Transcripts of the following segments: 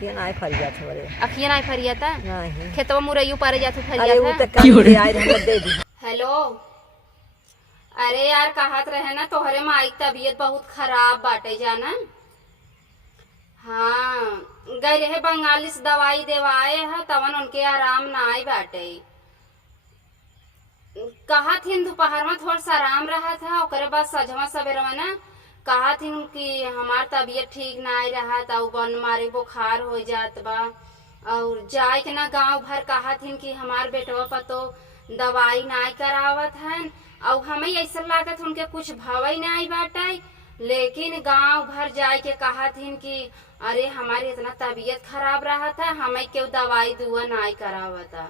अखिया नहीं फरिया था बरे अखिया नहीं फरिया था नहीं खेतवा मुरैयू पारे जातू अरे फरिया वो था। तो कल आए हम दे दी। हेलो, अरे यार कहत रहे ना तोहरे माई तबीयत बहुत खराब बाटे जाना। हाँ गए रहे बंगाली से दवाई देवाए है तवन उनके आराम ना आई बाटे। कहा थी दोपहर में थोड़ा सा आराम रहा था ओकरे बाद सजवा सवेरे में ना कहा थी कि हमार तबीयत ठीक ना आई रहा था बन मारे बुखार हो जात बा और जाए के ना गांव भर कहा थी कि हमार बेटवा पतो दवाई ना करावत है और हमें ऐसा लागत उनके कुछ भवई ना आई बाटे। लेकिन गांव भर जाए के कहा थी कि अरे हमारी इतना तबीयत खराब रहा था हमें क्यों दवाई दुआ ना करावता।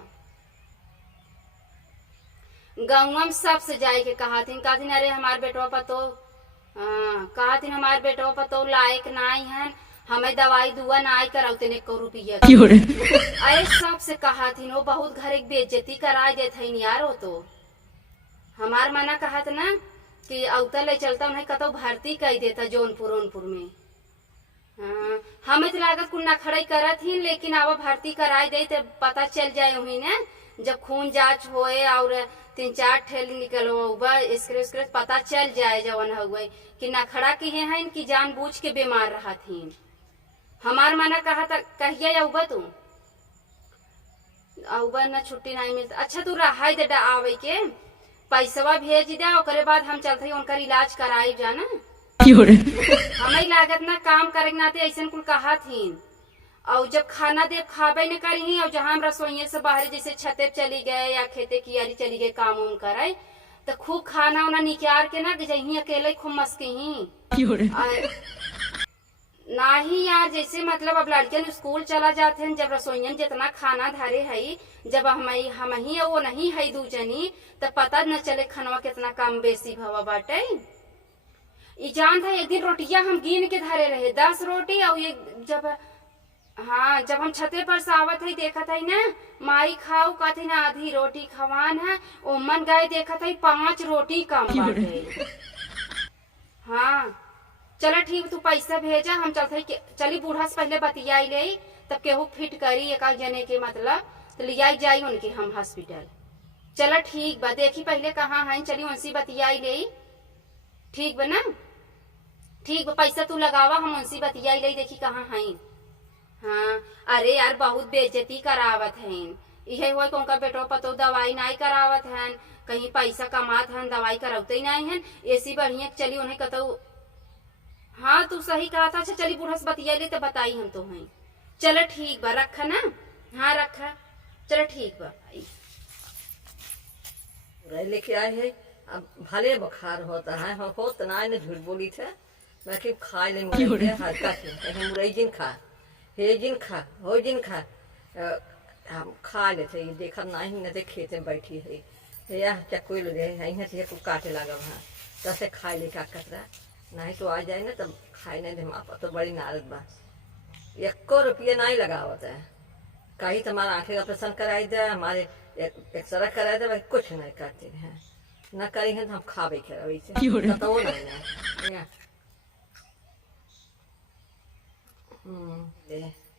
गाँव में सबसे जाए के कहा थी अरे हमारे बेटवा पतो कहा थी हमारे बेटवा पतो लायक नाई है हमें दवाई दुआ नाई कराते ने को रुपया। अरे सबसे कहा थी वो बहुत घर एक बेइज्जती करा देते यार वो तो हमार मना कहा था ना कि अवता ले चलता उन्हें कतो भर्ती कर देता जौनपुर में। हमें तो लागत कुछ ना खड़ाई करा थी लेकिन अब भर्ती कराई दे तो पता चल जाए वही ने जब खून जांच होए और 3-4 ठेली निकलो इसके पता चल जाए जवन हुए कि ना खड़ा की है कि जानबूझ के बीमार रहा थी। हमार मना कहा था कहिए अउबा तू अउबा ना छुट्टी नहीं मिलता। अच्छा तू रहा दे आवे के पैसवा भेज दे ओकरे बाद हम चलते उनका इलाज कराई जाना। हमें लागत ना काम करे नाते ऐसा कुल कहा थी और जब खाना दे खाबे न करी और जहाँ हम रसोई से बाहर जैसे छते चली गए या खेते कियारी चली गए काम उम करे तो खूब खाना उना निकाल के ना जही अकेले खूब मस्की ही ना ही यार जैसे मतलब अब लड़कियन स्कूल चला जाते हैं जब रसोईयन जितना खाना धरे है जब हम ही वो नहीं है दू जनी तो पता न चले खानवा कितना कम बेसी भवा बाटे। जान था एक दिन रोटियां हम गिन के धरे रहे 10 रोटी और ये जब हाँ जब हम छते पर सावत है देखा था ना माई खाऊ कहते ना आधी रोटी खवान है ओमन गए देखा था 5 रोटी कम बाटे। हाँ चलो ठीक तू पैसा भेजा हम चलते चली बूढ़ा से पहले बतियाई ले तब केहू फिट करी एक जने के मतलब तो लिया जाई उनके हम हॉस्पिटल। चलो ठीक बा देखी पहले कहाँ है चली उनसी बतियाई ले ठीक बा ना ठीक बा पैसा तू लगावा हम उनसी बतियाई ले देखी कहाँ है। हाँ अरे यार बहुत बेइज्जती करावत है यही हुआ उनका बेटो पतो दवाई नहीं करावत है कहीं पैसा कमात है दवाई कराते ही नहीं है ऐसी बढ़िया चली उन्हें कतो। हाँ तू सही कहा था। अच्छा चली बूढ़ा से बतिया ले तो बताई हम तो हैं। चलो ठीक बा रखा ना हाँ रखा चलो ठीक बा लेके आए है अब भले बुखार होता है हम हो तो ना झूठ बोली थे बाकी खा ले हल्का से मुरई जिन खा हे जिन खा हो जिन खा हम खा लेते देखा नहीं न खेत में बैठी है या चक्कू ले यहाँ से काटे लगा वहाँ तसे खा ले का कतरा नहीं तो आ जाए ना तब खाए नहीं आप तो बड़ी नारद बा 1 रुपया नहीं लगावत है कहीं तुम्हारा आंखें का ऑपरेशन कराई दे हमारे एक्सरा कराए दे भाई कुछ नहीं करते हैं न करी है तो हम खावे के वैसे तो वो नहीं ना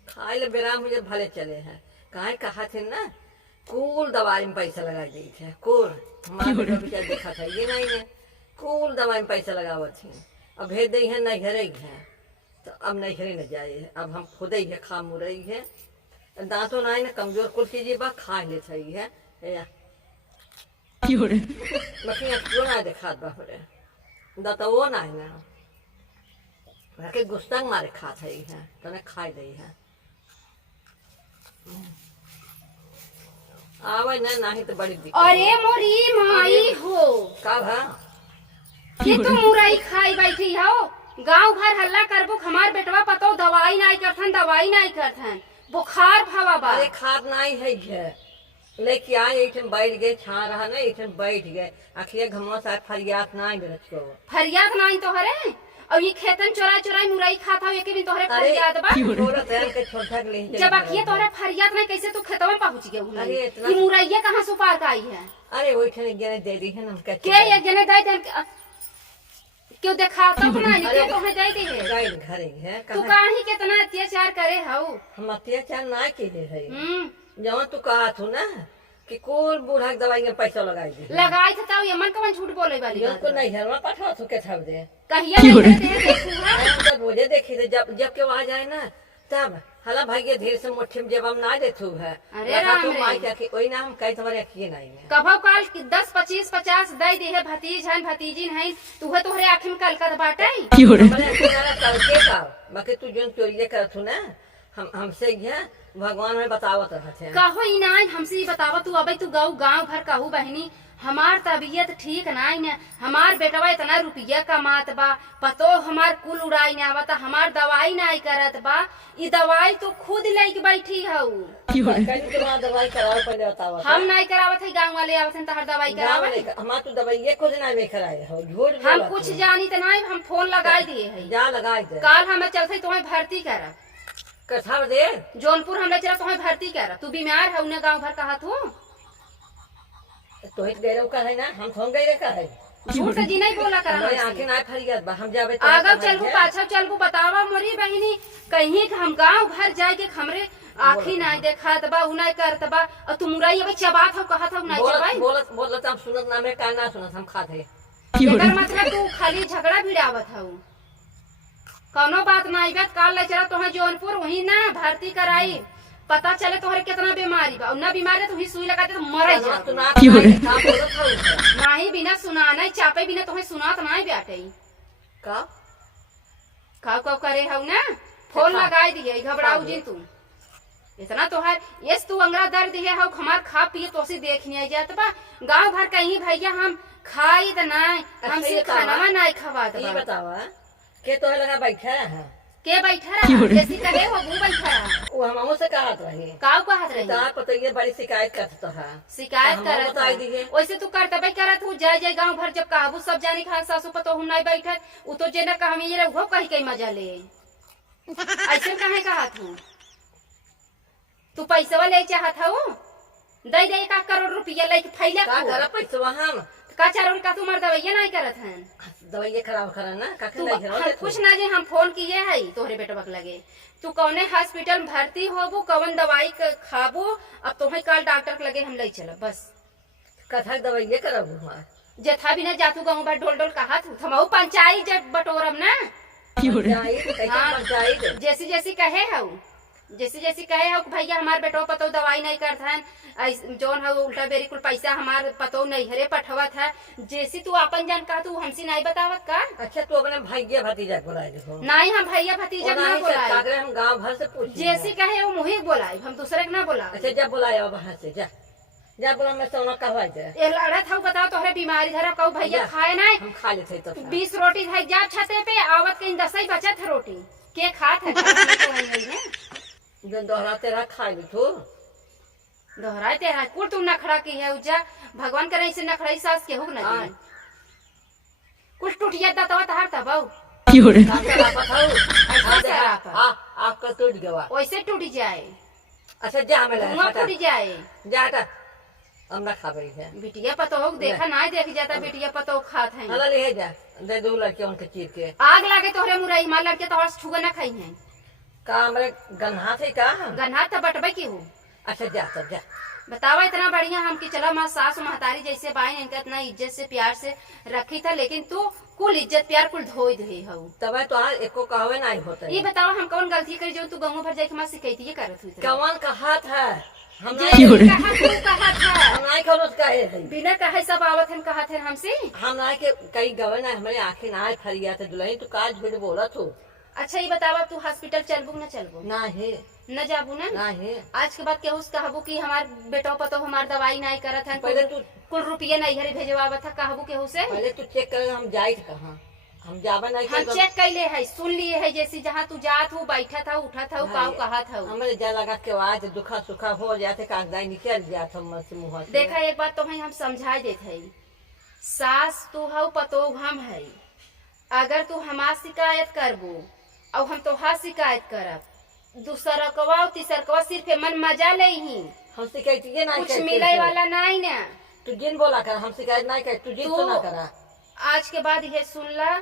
खाए ले बेरा मुझे भले चले हैं कहीं कहा थे ना कुल दवाई में पैसा लगा दी थे कुल हमारे बेटा देखा था ये नहीं है कुल दवाई में पैसा लगावत थी अब भेज दी है नहीं घरे है तो अब नहीं घरे न जाए अब हम खुद ही है खा मुरई है दांतों नहीं ना कमजोर कुल चीजें बा खा ले सही है मखियाँ क्यों ना देखा बा दाता वो नहीं ना के गुस्तांग मारे खा थई है तो ने खाई दई है आवे ना नहीं तो बड़ी दिक्कत। अरे मोरी माई हो का भा ये तो मुरई खाई बैठी हो गांव भर हल्ला करबो हमार बेटवा पतो दवाई नहीं करथन बुखार भावा बा। अरे खाद नहीं है लेके आए एक बैठ गए छा रहा ना एक बैठ गए अखिया घमवा सा फरियाद नहीं बेचो फरियाद नहीं तो हरे और ये खेतन चोरा मुरई खाता हो एक भी तोहरे फरियाद बा थोड़ा तेल के छोटा ले जब अखिए तोहरे फरियाद नहीं कैसे तू खेतवा में पहुंच गए अरे ये मुरईया कहां सुपार का आई है। अरे वही ठने गने दे दी है ना के ये गने दे क्यों दिखाता हूँ ना अरे तो है जाई दी है गई घरे है तू कहाँ काहे कितना अत्याचार करे हऊ हम अत्याचार ना किए है हम्म जवन तू कहा थू ना कि कुल बूढ़ा के दवाई में पैसा लगाई दी लगाई था तब यमन कवन झूठ बोले वाली जवन बात को बा। नहीं है पठवा तू के छाप दे कहिया नहीं दे देखू हां हम तब मुझे देखी थे जब जब के वहां जाए ना तब हला भाई के धीरे से मुट्ठी में जब हम ना देथू है अरे रखा राम तो रे। माई के ओई ना हम कई तुम्हारे अखिए नहीं में कभो काल 10 25 50 दई दे है भतीज हन भतीजिन हन तू है तोहरे आँख में कलकत बाटे हमारे किनारा करके का बाकी तू जोन चोरी करत हूं ना हमसे ये भगवान में बतावत रहते कहो ही ना हमसे ही बतावा तू अबे तू गाँव भर कहू बहनी हमार तबीयत ठीक नाई न हमार बेटवा इतना रुपया कमात बा पतो हमार कुल उड़ाई न आवता हमार दवाई नाई करत बा ई दवाई तो खुद लेके बैठी हऊ कहीं तो दवाई करावे पहले बतावत हम नहीं करावत है गाँव वाले आवत तहर दवाई करावे हमार तू दवाई ये कुछ ना में कराए हो झूठ हम कुछ जानी तो नहीं हम फोन लगाई दिए है जा लगाई दे काल हमें चलते तुम्हें भर्ती करब कथा दे जौनपुर हम ले चला तुम्हें भर्ती करब तू बीमार है उन्हें गाँव भर कहा तू तो हित गए का है ना हम फोन गए का है झूठ जी नहीं बोला कर हमारी आंखें ना फरियाद बा हम जावे आगे चलबू पाछा चलबू बतावा मोरी बहनी कहीं हम गाँव भर जाए के हमरे आखी नहीं देखत बा उ नहीं करत बा और तू मुराई अब चबात हो कहत हो नहीं चबाई बोलत बोलत हम सुनत ना में का ना सुनत हम खात है एकर मतलब तू खाली झगड़ा भिड़ावत हऊ कौनो बात नहीं बा काल ले चला तोहे जौनपुर वही ना भर्ती कराई पता चले तोहरे कितना बीमारी बा ना बीमारी तू ही सुई लगाते तो मर जा तू ना का बोलत हूं नाही बिना सुनाना चापे बिना तोहे सुनात नहीं बैठे का का करे हऊ ना फोन लगाई दिए घबराऊ जिन तू इतना तोहर यस तू अंगरा दर्द है हऊ हमार खा पिए तो से देख नहीं जात बा गांव भर कहीं भैया हम खाई त नहीं हमसे खाना नहीं खवात ये बा बतावा के तो लगा बैठा है के बैठा रहा जैसी कहे वो वो बैठा रहा वो हमहू से कहत रही काऊ कहत रही तार पता ये बड़ी शिकायत करत है शिकायत हम करत बताई दिए। वैसे तू करतबे करत हूँ जय जय गांव भर जब कहबू सब जानी खा सासू पतो हम नहीं बैठत उ तो जे न कहमी ये वो कही के मजा ले ऐसे काहे कहत हूँ तू पैसा ले चाहत हूँ दे दे 1 करोड़ रुपया लेके फैला का कर पैसा हम का चारों का तू मर दवाइया नहीं करत हैं दवाई खराब करा ना का तू नहीं हम कुछ ना जे हम फोन किए है तोहरे बेटवा के लगे तू कौने हॉस्पिटल में भर्ती होबू कौन दवाई खाबू अब तुम्हें कल डॉक्टर के लगे हम ले चलब बस कथा दवाई करब हमार जथा भी न जातू गाँव भर ढोल ढोल कहा तू थमाऊ पंचायत जब बटोरम ना पंचायत जैसी जैसी कहे हऊ जैसी कहे हो भैया हमार बेटो पतो दवाई नहीं करत है जोन है उल्टा बेरी कुल पैसा हमार पतो नहीं हरे पठवत है जैसी तू अपन जान कहा तू हमसे नहीं बतावत का अच्छा तू अपने भैया भतीजा बुलाए देखो नहीं हम भैया भतीजा ना बोलाए हम गांव भर से पूछ जैसी कहे वो मुही बोलाए हम दूसरे के ना बोला अच्छा जब बुलाया वहां से जा जा बोला मैं सोना कहवा दे ये लड़ा था बताओ तोहरे बीमारी धरा कहू भैया खाए नहीं हम खा लेते तो 20 रोटी था जा छते पे आवत के 10 ही बचत है रोटी के खात है जो दोहराते रहा खा ली तू दोहराए तेरा कुल तुम नखड़ा की है उजा भगवान करे ऐसे नखड़ाई सास के हो ना हाँ। कुछ टूटिया दतवा तहार तबाऊ आपका टूट गया वैसे टूट जाए अच्छा जा मैं धुआं टूट जाए जा हटा हम ना खा रही है बिटिया पतो देखा ना देख जाता बिटिया पतो खात है हला ले जा दे दो लड़के उनके चीर के आग लागे तोहरे मुरई मार लड़के तो छुआ ना खाई है का हमारे गन्हा थे का गन्हा तो बटबे की हूँ अच्छा जा सब जा बतावा इतना बढ़िया हम कि चला माँ सास महतारी जैसे बाई इनका इतना इज्जत से प्यार से रखी था लेकिन तू कुल इज्जत प्यार कुल धोई धोई हूँ तब तो आज एको कहवे नहीं होता ये बतावा हम कौन गलती करी जो तू गाँव भर जाके माँ शिकायत ये करत हुई कौन कहा था हम कहा था हम नहीं करो कहे है बिना कहे सब आवत हम कहा थे हमसे हम ना के कई गवे ना हमारे आंखें ना फरिया थे दुल्हन तू काज झूठ बोला तू अच्छा ये बतावा तू हॉस्पिटल चलबू न चलबू ना है न जाबू ना ना है आज के बाद केहू कहबू कि हमार बेटो पतो हमार दवाई नहीं करत है पहले तू कुल रुपये नहीं हरे भेजवावत है कहबू केहू से पहले तू चेक कर हम जाए कहाँ हम जावा नहीं हम चेक कैले है सुन लिए है जैसे जहाँ तू जात हूँ बैठा था उठा था काऊ कहा था हमारे जा लगा के आज दुखा सुखा हो जाते कागजाई निकल जाता हम से मुँह से देखा एक बात तो भाई हम समझा देते है सास तू हऊ पतो हम है अगर तू हमार शिकायत करबू और हम तोहार शिकायत करब दूसरकवा तीसरकवा सिर्फ मन मजा ले ही हम शिकायत ये नहीं कुछ मिले वाला नहीं ना तू जिन बोला कर हम शिकायत नहीं कर तू जिन सुना करा आज के बाद ये सुन ला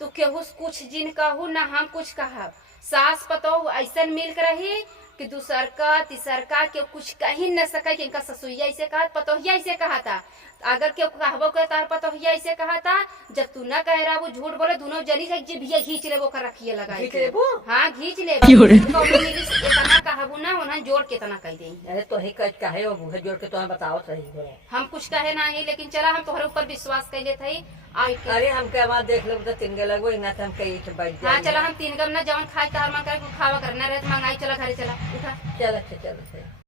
तू केहू से कुछ जिन कहू ना हम कुछ कहब। सास पतो ऐसा मिल कर रही कि दूसर का तीसर का के कुछ कही न सके कि इनका ससुइया ऐसे कहा पतोहिया ऐसे कहा था। अगर केहू कहबो के तार पतोहिया ऐसे कहा था, जब तू न कह रहा वो झूठ बोले दोनों जनी से जिभिया खींच ले वो कर रखिए लगा खींच लेबो? हाँ खींच ले इतना कहबू ना उन्हें जोड़ के इतना कह दे। अरे तो ही कहे वो मुँह जोड़ के तो बताओ सही। हम कुछ कहे ना ही, लेकिन चला हम तुम्हारे ऊपर विश्वास कर लेते ही। अरे हम के वहाँ देख लो तो 3 गे लगो ना तो हम कहीं बैठ जाए। हाँ चला हम 3 गम ना जवन खाए तार मन करे खावा करना रहे मंगाई चला घरे चला उठा। चल अच्छा चल।